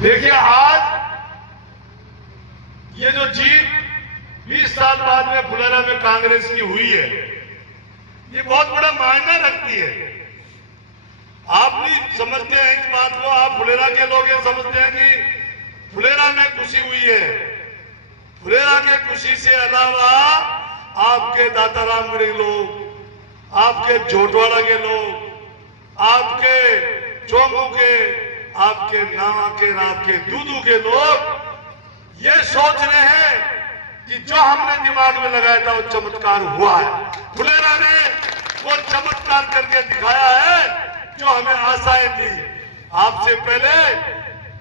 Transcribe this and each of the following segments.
देखिए आज ये जो जीत 20 साल बाद में फुलेरा में कांग्रेस की हुई है, ये बहुत बड़ा मायने रखती है। आप नहीं समझते हैं इस बात को, आप फुलेरा के लोग ये समझते हैं कि फुलेरा में खुशी हुई है। फुलेरा के खुशी से अलावा आपके दाताराम के लोग, आपके झोटवाड़ा के लोग, आपके चोमू के, आपके नावा के, आपके दूधू के लोग ये सोच रहे हैं कि जो हमने दिमाग में लगाया था वो चमत्कार हुआ है। फुलेरा ने वो चमत्कार करके दिखाया है जो हमें आशाएं थी। आपसे पहले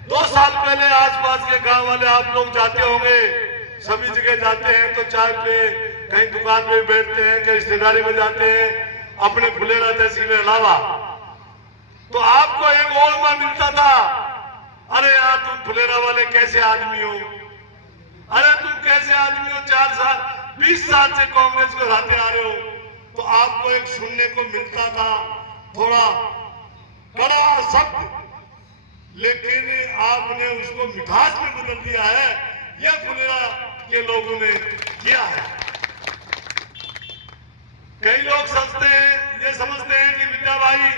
2 साल पहले आसपास के गांव वाले आप लोग जाते होंगे, सभी जगह जाते हैं तो चाय पे कहीं दुकान पे बैठते हैं, कहीं रिश्तेदारी में जाते हैं अपने फुलेरा तहसील के अलावा, तो आपको एक ओरमा मिलता था, अरे यार तुम फुलेरा वाले कैसे आदमी हो, अरे तुम कैसे आदमी हो, 4 साल 20 साल से कांग्रेस को हराते आ रहे हो। तो आपको एक सुनने को मिलता था थोड़ा कड़ा शब्द, लेकिन आपने उसको मिठास में बदल दिया है। यह फुलेरा के लोगों ने किया है। कई लोग समझते हैं, ये समझते हैं कि विद्या भाई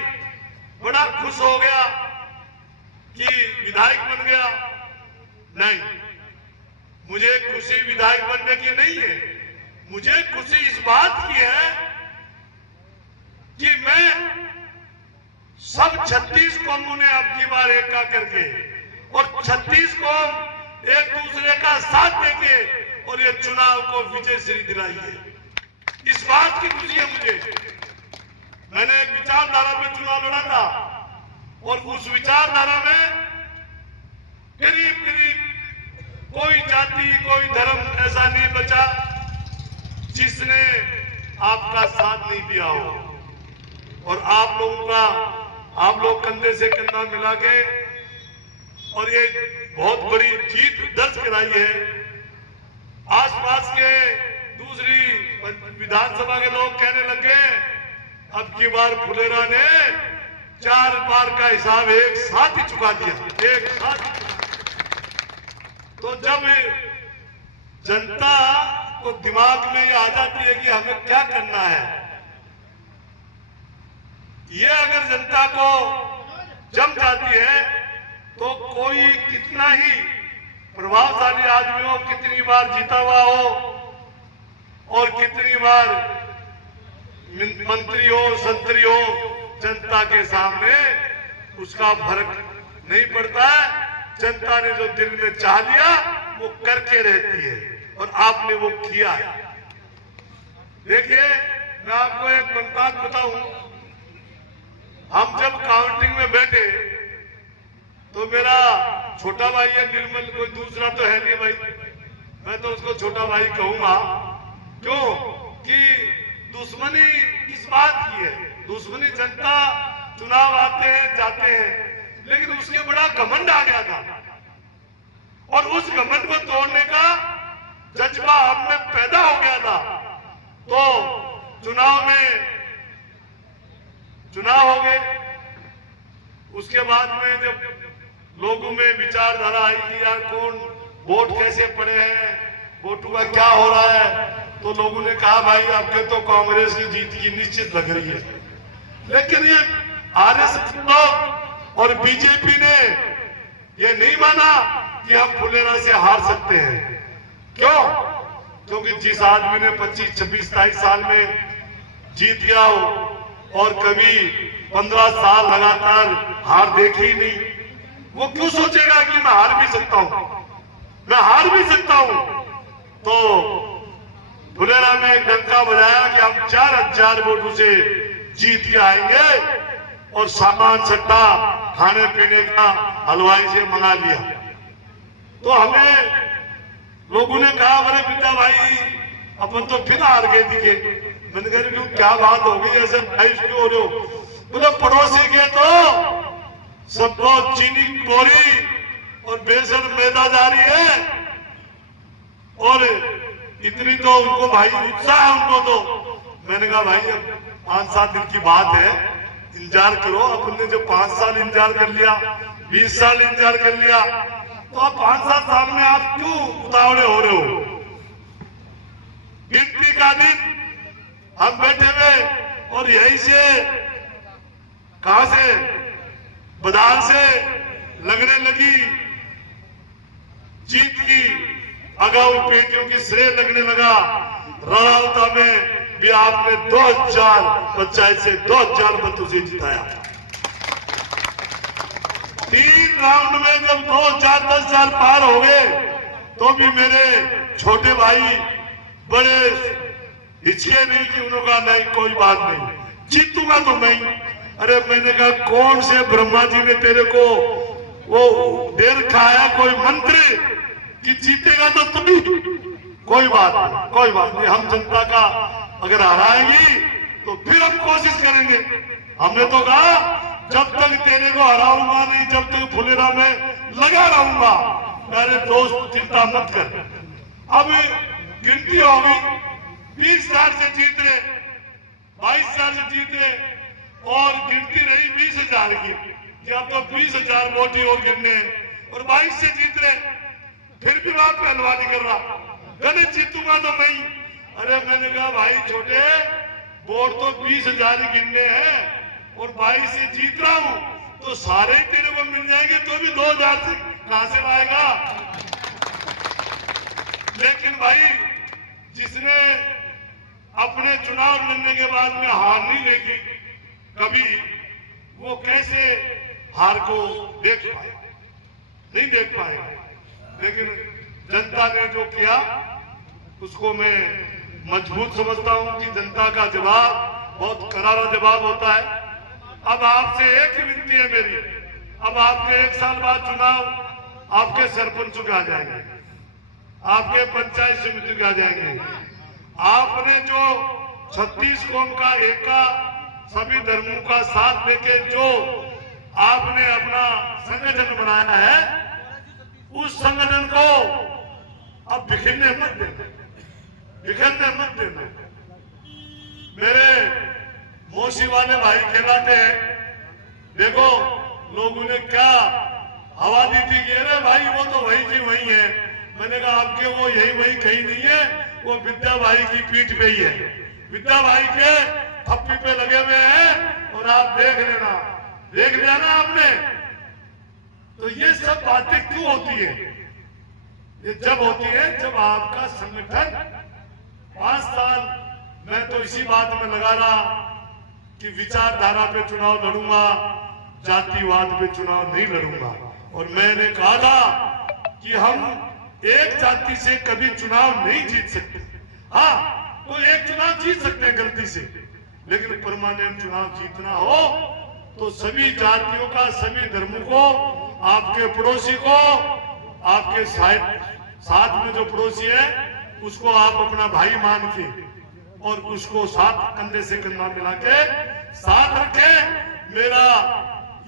बड़ा खुश हो गया कि विधायक बन गया। नहीं, मुझे खुशी विधायक बनने की नहीं है, मुझे खुशी इस बात की है कि मैं सब 36 कौमों ने अब की बार एकता करके और 36 कौम एक दूसरे का साथ देके और ये चुनाव को विजय श्री दिलाई है। इस बात की खुशी है मुझे। मैंने एक विचारधारा में चुनाव लड़ा था और उस विचारधारा में करीब करीब कोई जाति कोई धर्म ऐसा नहीं बचा जिसने आपका साथ नहीं दिया हो। और आप लोग कंधे से कंधा मिला के और ये बहुत बड़ी जीत दर्ज कराई है। आसपास के दूसरी विधानसभा के लोग कहने लगे अब की बार फुलेरा ने 4 बार का हिसाब एक साथ ही चुका दिया, एक साथ ही। तो जब जनता को दिमाग में ये आ जाती है कि हमें क्या करना है, ये अगर जनता को जम जाती है तो कोई कितना ही प्रभावशाली आदमी हो, कितनी बार जीता हुआ हो और कितनी बार मंत्री हो, संतरी हो, जनता के सामने उसका फर्क नहीं पड़ता है। जनता ने जो दिल में चाह लिया वो करके रहती है और आपने वो किया है। देखिए मैं आपको एक बात बताऊं, हम जब काउंटिंग में बैठे तो मेरा छोटा भाई है निर्मल, कोई दूसरा तो है नहीं भाई, मैं तो उसको छोटा भाई कहूंगा। क्यों कि दुश्मनी किस बात की है, दुश्मनी जनता चुनाव आते हैं जाते हैं, लेकिन उसके बड़ा घमंड आ गया था और उस घमंड को तोड़ने का जज्बा हम में पैदा हो गया था। तो चुनाव हो गए, उसके बाद में जब लोगों में विचारधारा आई कि यार कौन वोट कैसे पड़े हैं, वोटों का क्या हो रहा है, तो लोगों ने कहा भाई आपके तो कांग्रेस की जीत की निश्चित लग रही है। लेकिन ये आरएसएस लोग और बीजेपी ने ये नहीं माना कि हम फुलेरा से हार सकते हैं। क्यों? क्योंकि जिस आदमी ने 25, 26, 27 साल में जीत गया हो और कभी 15 साल लगातार हार देखी ही नहीं, वो क्यों सोचेगा कि मैं हार भी सकता हूं, मैं हार भी सकता हूं। तो फुलेरा में एक डंका बजाया कि हम 4000 वोटों से जीत के आएंगे और सामान सट्टा खाने पीने का हलवाई से मंगा लिया। तो हमें लोगों ने कहा अरे पिता भाई अपन तो फिर हार गए दिखे। मैंने कहा क्यों, क्या बात हो गई, ऐसे क्यों हो रहे हो? बोले पड़ोसी के तो सबको चीनी बोरी और बेसन मैदा जा रही है और इतनी तो उनको भाई उत्साह है उनको। तो मैंने कहा भाई अब 5-7 दिन की बात है, इंतजार करो। अपन ने जो 5 साल इंतजार कर लिया, 20 साल इंतजार कर लिया, तो अब 5-7 साल में आप क्यों उतावले हो रहे हो? गिनती का दिन हम बैठे हुए और यहीं से कहां से बदान से लगने लगी जीत की अगाऊ पेटियों की श्रेय लगने लगा। राणावता में भी आपने 2000 पंचायत से 2000 मतों से जिताया। 3 राउंड में जब 2010 साल पार हो गए तो भी मेरे छोटे भाई बड़े हिचके नहीं कि उन्होंने नहीं कोई बात नहीं, जीतूंगा तो नहीं। अरे मैंने कहा कौन से ब्रह्मा जी ने तेरे को वो दे रखा है कोई मंत्र कि जीतेगा तो तुम ही? कोई बात नहीं, हम जनता का अगर हराएंगी तो फिर हम कोशिश करेंगे। हमने तो कहा जब तक तेरे को हराऊंगा नहीं, जब तक फुलेरा में लगा रहूंगा। अरे दोस्त चिंता मत कर। अब गिनती होगी, 20,000 से जीत रहे, 22,000 से जीत रहे और गिनती रही 20,000 की कि अब तो 20,000 वोट ही और गिनने और 22 से जीत रहे। फिर भी बात पहलवानी कर रहा, गणित जीतूंगा तो नहीं। अरे मैंने कहा भाई छोटे, वोट तो 20,000 ही गिनने हैं और 22 से जीत रहा हूं तो सारे ही तेरे को मिल जाएंगे, तो भी 2,000 से कहां से लाएगा? लेकिन भाई जिसने अपने चुनाव लड़ने के बाद में हार नहीं देखी कभी, वो कैसे हार को देख पाए? नहीं देख पाएगा। लेकिन जनता ने जो किया उसको मैं मजबूत समझता हूं कि जनता का जवाब बहुत करारा जवाब होता है। अब आपसे एक ही विनती है मेरी, अब आपके 1 साल बाद चुनाव आपके सरपंचों के आ जाएंगे, आपके पंचायत समिति के आ जाएंगे। आपने जो 36 कौम का एका सभी धर्मों का साथ लेके जो आपने अपना संगठन बनाया है, उस संगठन को अब बिखरने मत देना। मेरे मौसी वाले भाई कहलाते हैं, देखो लोगों ने क्या हवा दी थी कि अरे भाई वो तो वही की वही है। मैंने कहा आपके वो यही वही कहीं नहीं है, वो विद्या भाई की पीठ पे ही है। विद्या भाई के थप्पी पे लगे हुए हैं और आप देख लिया ना आपने। तो ये सब बातें क्यों होती है? ये जब होती है जब आपका संगठन 5 साल, मैं तो इसी बात में लगा रहा कि विचारधारा पे चुनाव लड़ूंगा, जातिवाद पे चुनाव नहीं लड़ूंगा। और मैंने कहा था कि हम एक जाति से कभी चुनाव नहीं जीत सकते। हाँ, तो एक चुनाव जीत सकते हैं गलती से, लेकिन परमानेंट चुनाव जीतना हो तो सभी जातियों का, सभी धर्मों को, आपके पड़ोसी को, आपके साथ में जो पड़ोसी है उसको आप अपना भाई मान के और उसको साथ कंधे से कंधा मिला के साथ रखे। मेरा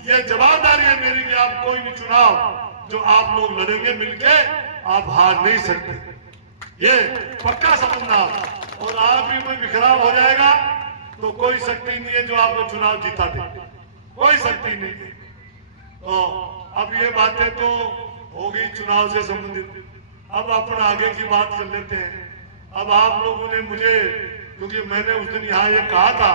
ये जवाबदारी है मेरी कि आप कोई भी चुनाव जो आप लोग लड़ेंगे मिलके, आप हार नहीं सकते, ये पक्का समझना। और आप भी कोई बिखराव हो जाएगा तो कोई शक्ति नहीं है जो आपको चुनाव जीता दे, कोई शक्ति नहीं है। तो अब ये बातें तो हो गई चुनाव से संबंधित। अब अपन आगे की बात कर लेते हैं। अब आप लोगों ने मुझे, क्योंकि मैंने उस दिन यहाँ ये कहा था